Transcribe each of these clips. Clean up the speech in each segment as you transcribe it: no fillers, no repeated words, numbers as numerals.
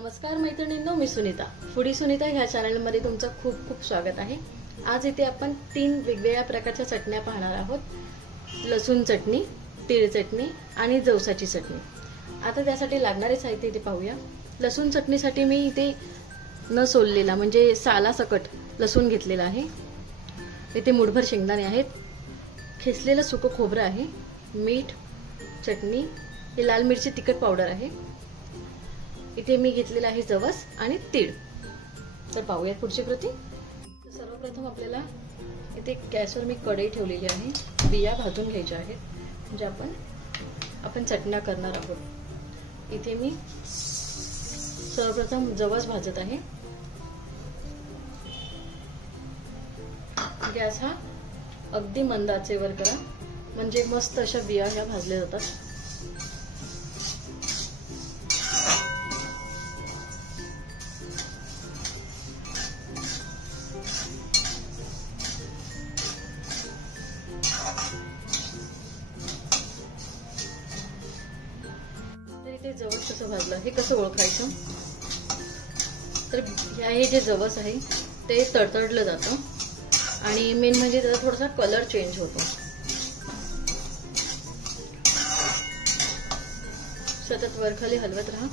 नमस्कार मैत्रिणींनो, मी सुनीता, फूडी सुनीता ह्या चॅनलमध्ये तुमचं खूप खूप स्वागत आहे। आज इथे आपण 3 वेगवेगळ्या प्रकारच्या चटण्या पाहणार आहोत। लसूण चटणी, तीळ चटणी आणि जवसाची चटणी। आता त्यासाठी लागणारे साहित्य इथे पाहूया। लसूण चटणीसाठी मी इथे न सोललेला म्हणजे सालासकट लसूण घेतलेला आहे। इथे मुठभर शेंगदाणे आहेत, खेसलेलं सुकं खोबरं आहे, मीठ, चटणी, ही लाल मिरची तिखट पावडर आहे। इथे मी घेतलेला आहे जवस आणि तीळ। तर पाहूया पुढची कृती। सर्वप्रथम आपल्याला इथे गॅसवर मी कढई ठेवलेली आहे, बिया भाजून घ्यायच्या आहेत म्हणजे आपण चटण्या करणार आहोत। इथे मी सर्वप्रथम जवस भाजत आहे। गॅस हा अगदी मंद आचेवर करा म्हणजे मस्त अशा बिया ह्या भाजल्या जातात। ते जवस कसं भाजलं हे कसं ओळखायचं, तर हे जे जवस आहे ते तडतडलं जातं आणि मेन म्हणजे त्याचा थोडासा कलर चेंज होतो। सतत वरखाली हलवत राहा।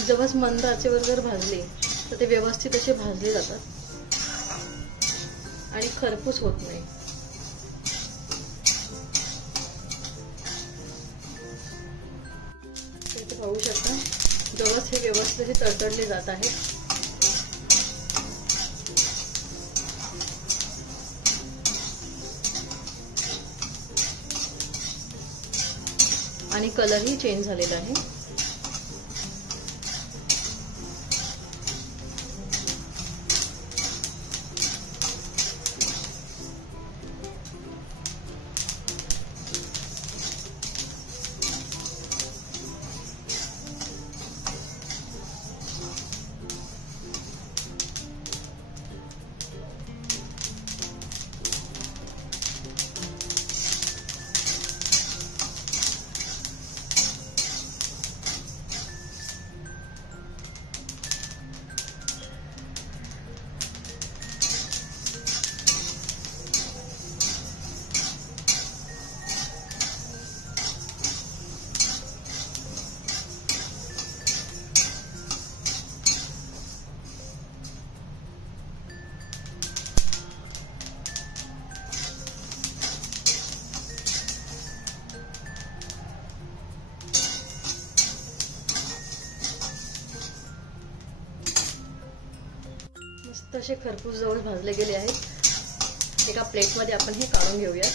जवस मंद आचेवर जर भाजले तर ते व्यवस्थित असे भाजले जातात आणि खरपूस होत नाही। इथे पाहू शकता जवस हे व्यवस्थित असे तडतडले जात आहे आणि कलरही चेंज झालेला आहे। मस्त असे खरपूस जवस भाजले गेले आहेत। एका प्लेट मध्ये आपण हे काढून घेऊया।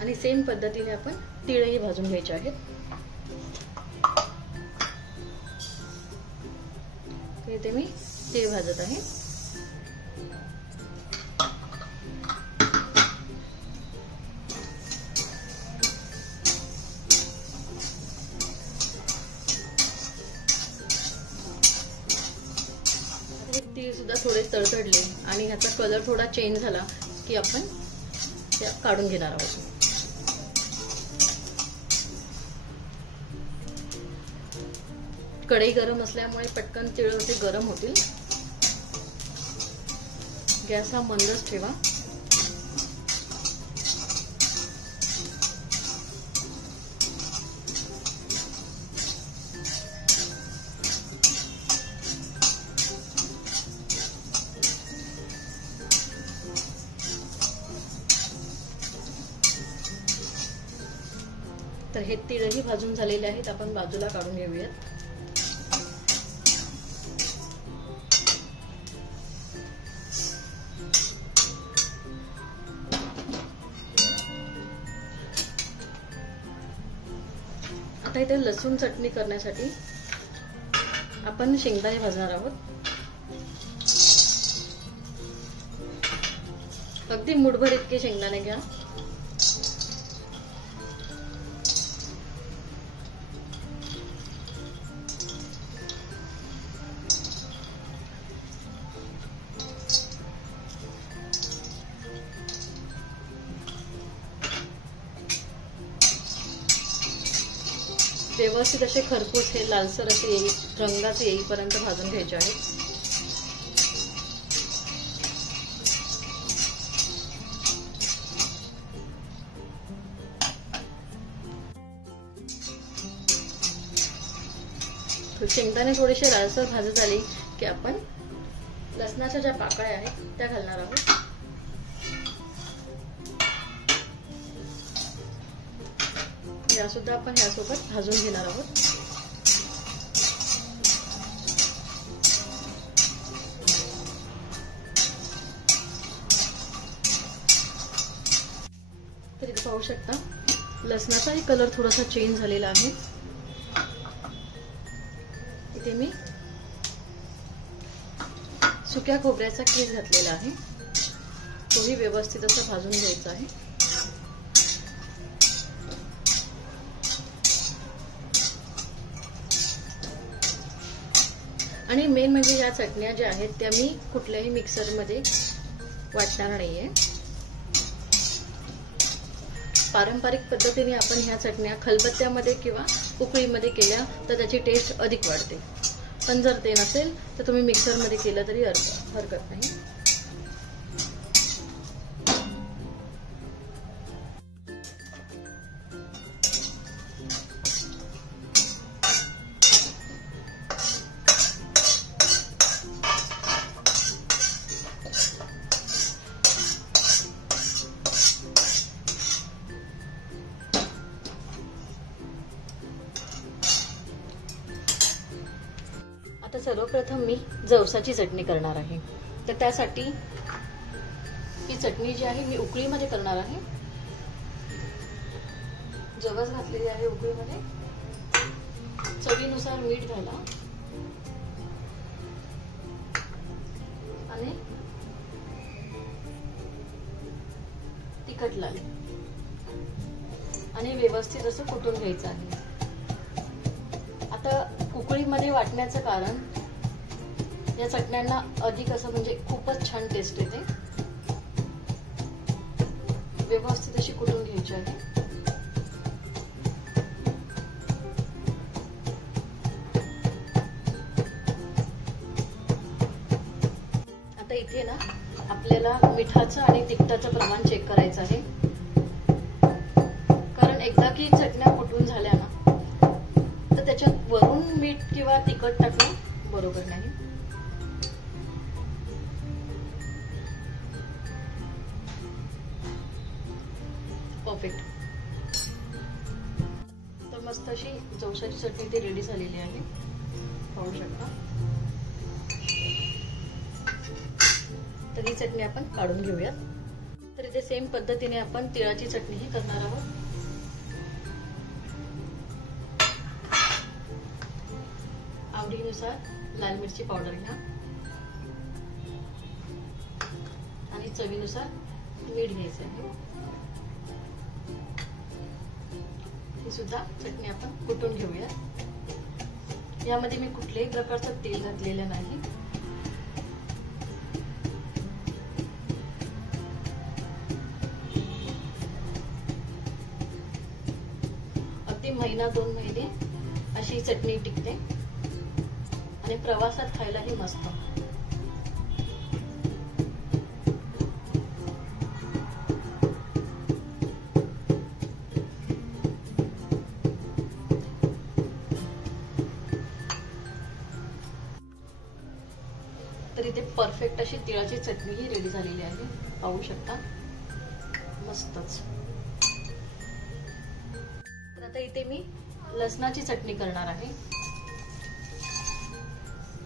आणि सेम पद्धतीने आपण तीळही भाजून घ्यायचे आहेत। इथे मी तीळ भाजत आहे। तीळ सुद्धा थोडे तडतडले आणि ह्याचा कलर थोडा चेंज झाला की आपण काढून घेणार आहोत। कढई गरम असल्यामुळे पटकन तीळ होते गरम होतील। गॅस हा मंदच ठेवा। तर हे तीळही भाजून झालेले आहेत, आपण बाजूला काढून घेऊयात। आता इथे लसूण चटणी करण्यासाठी आपण शेंगदाणे भाजणार आहोत। अगदी मुठभर इतके शेंगदाणे घ्या. व्यवस्थित असे खरपूस हे लालसर असे रंगाचे येईपर्यंत भाजून घ्यायचे आहेत. शेंगदाणे थोडेसे लालसर भाजत आले की आपण लसणाच्या ज्या पाकळ्या आहेत त्या घालणार आहोत. या सुद्धा आपण यासोबत भाजून घेणार आहोत. तर इथे पाहू शकता लसणाचाही कलर थोडासा चेंज झालेला आहे. इथे मी सुक्या खोबऱ्याचा कीस घातलेला आहे. तोही व्यवस्थित असं भाजून घ्यायचा आहे. आणि मेन म्हणजे या चटण्या ज्या आहेत त्या मी कुठल्याही मिक्सरमध्ये वाटणार नाहीये. पारंपरिक पद्धतीने आपण ह्या चटण्या खलबत्त्यामध्ये किंवा उकळीमध्ये केल्या तर त्याची टेस्ट अधिक वाढते. पण जर ते नसेल तर तुम्ही मिक्सरमध्ये केलं तरी हरकत नाही. आता सर्वप्रथम मी जवसाची चटणी करणार आहे. तर त्यासाठी ही चटणी जी आहे मी उकळीमध्ये करणार आहे. जवस घातलेली आहे उकळीमध्ये. चवीनुसार मीठ घाला आणि तिखट लाल आणि व्यवस्थित असं कुटून घ्यायचं आहे. आता उकळीमध्ये वाटण्याचं कारण या चटण्यांना अधिक असं म्हणजे खूपच छान टेस्ट येते. व्यवस्थित अशी कुटून घ्यायची आहे. आता इथे ना आपल्याला मिठाचं आणि तिखटाचं प्रमाण चेक करायचं आहे. कारण एकदा की चटण्या कुटून झाल्या ना तर त्याच्यात वरून मीठ किंवा तिखट टाकणं बरोबर नाही. परफेक्ट. तर मस्त अशी जवसाची चटणी ती रेडी झालेली आहे. पाहू शकता. तर ही चटणी आपण काढून घेऊयात. तर इथे सेम पद्धतीने आपण तिळाची चटणी ही करणार आहोत. आवडीनुसार लाल मिरची पावडर घ्या आणि चवीनुसार मीठ घ्यायचे आहे. ही सुद्धा चटणी आपण कुटून घेऊया. यामध्ये मी कुठल्याही प्रकारचं तेल घातलेलं नाही. अगदी महिना 2 महिने अशी चटणी टिकते आणि प्रवासात खायलाही मस्त. तर इथे परफेक्ट अशी तिळाची चटणी ही रेडी झालेली आहे. पाहू शकता मस्तच. तर आता इथे मी लसणाची चटणी करणार आहे.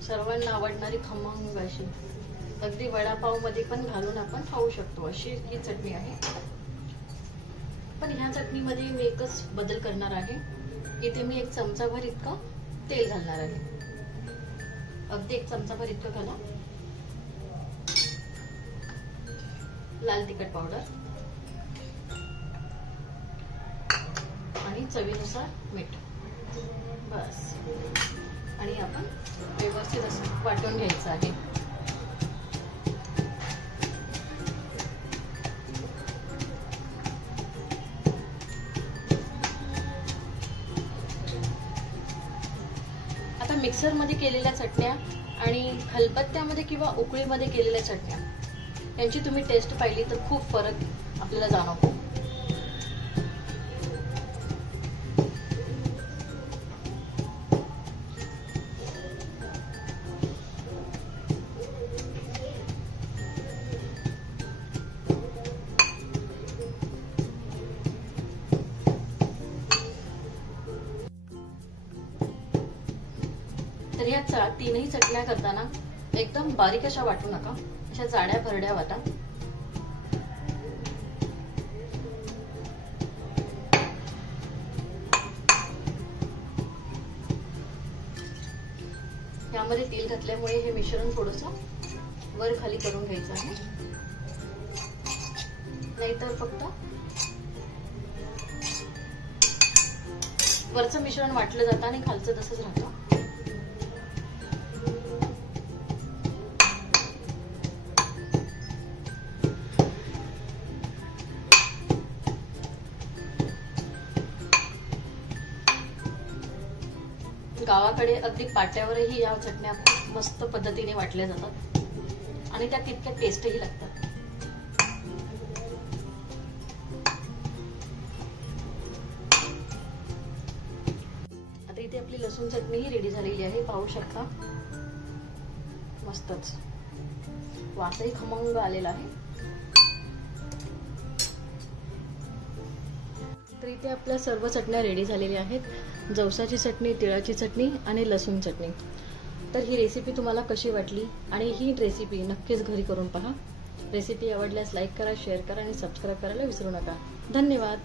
सर्वांना आवडणारी खमंग अशी अगदी वडापाव मध्ये पण घालून आपण खाऊ शकतो अशी ही चटणी आहे. पण ह्या चटणीमध्ये मी एकच बदल करणार आहे. इथे मी 1 चमचाभर इतकं तेल घालणार आहे. अगदी 1 चमचाभर इतकं घाला. लाल तिखट पावडर आणि चवीनुसार मीठ बस. आणि आपण व्यवस्थित असं वाटून घ्यायचं आहे. आता मिक्सर मध्ये केलेल्या चटण्या आणि खलबत्त्यामध्ये किंवा उकळीमध्ये केलेल्या चटण्या यांची तुम्ही टेस्ट पाहिली तर खूप फरक आपल्याला जाणवतो. तर या तीनही चटण्या करताना एकदम बारीक अशा वाटू नका, अशा जाड्या भरड्या वाटा. यामध्ये तेल घातल्यामुळे हे मिश्रण थोडंसं वर खाली करून घ्यायचं आहे, नाहीतर फक्त वरचं मिश्रण वाटलं जातं आणि खालचं तसंच राहतं. गावाकडे अगदी पाट्यावरही या चटण्या खूप मस्त पद्धतीने वाटल्या जातात आणि त्या तितक्या टेस्टही लागतात. आता इथे आपली लसूण चटणीही रेडी झालेली आहे, पाहू शकता. मस्तच वासही खमंग आलेला आहे. तर इथे आपल्या सर्व चटण्या रेडी झालेल्या आहेत. जवसाची चटणी, तिळाची चटणी आणि लसूण चटणी. तर ही रेसिपी तुम्हाला कशी वाटली आणि ही रेसिपी नक्कीच घरी करून पहा. रेसिपी आवडल्यास लाईक करा, शेअर करा आणि सबस्क्राईब करायला विसरू नका. धन्यवाद.